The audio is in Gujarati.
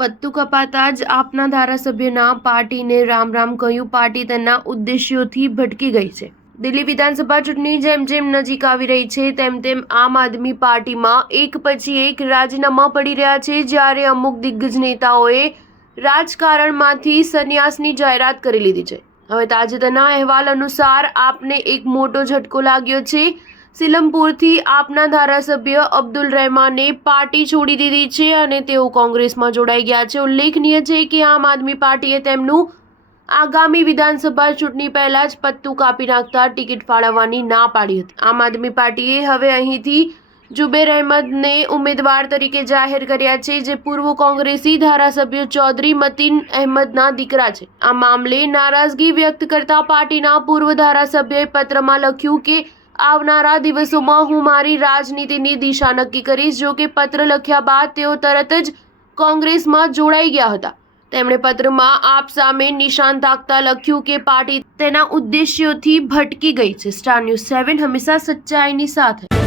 પત્તું કપાતા જ આપના ધારાસભ્યના પાર્ટીને રામ રામ કહ્યું. પાર્ટી તેના ઉદ્દેશ્યોથી ભટકી ગઈ છે. દિલ્હી વિધાનસભા ચૂંટણી જેમ જેમ નજીક આવી રહી છે તેમ તેમ આમ આદમી પાર્ટીમાં એક પછી એક રાજીનામા પડી રહ્યા છે. જ્યારે અમુક દિગ્ગજ નેતાઓએ રાજકારણમાંથી સંન્યાસની જાહેરાત કરી લીધી છે. હવે તાજેતરના અહેવાલ અનુસાર આપને એક મોટો ઝટકો લાગ્યો છે. સિલમપુરથી આપના ધારાસભ્ય અબ્દુલ રહેમાને પાર્ટી છોડી દીધી છે અને તેઓ કોંગ્રેસમાં જોડાઈ ગયા છે. ઉલ્લેખનીય છે કે આમ આદમી પાર્ટીએ તેમનું આગામી વિધાનસભા ચૂંટણી પહેલા જ પત્તું કાપી નાખતા ટિકિટ ફાળવવાની ના પાડી હતી. આમ આદમી પાર્ટીએ હવે અહીંથી જુબેર અહેમદને ઉમેદવાર તરીકે જાહેર કર્યા છે, જે પૂર્વ કોંગ્રેસી ધારાસભ્ય ચૌધરી મતીન અહેમદના દીકરા છે. આ મામલે નારાજગી વ્યક્ત કરતા પાર્ટીના પૂર્વ ધારાસભ્યએ પત્રમાં લખ્યું કે આવનારા દિવસોમાં હું મારી રાજનીતિની દિશા નક્કી કરીશ. જો કે પત્ર લખ્યા બાદ તેઓ તરત જ કોંગ્રેસમાં જોડાઈ ગયા હતા. તેમણે પત્રમાં આપ સામે નિશાન તાકતા લખ્યું કે પાર્ટી તેના ઉદ્દેશ્યોથી ભટકી ગઈ છે. સ્ટાર ન્યૂઝ 7 હંમેશા સચ્ચાઈની સાથે.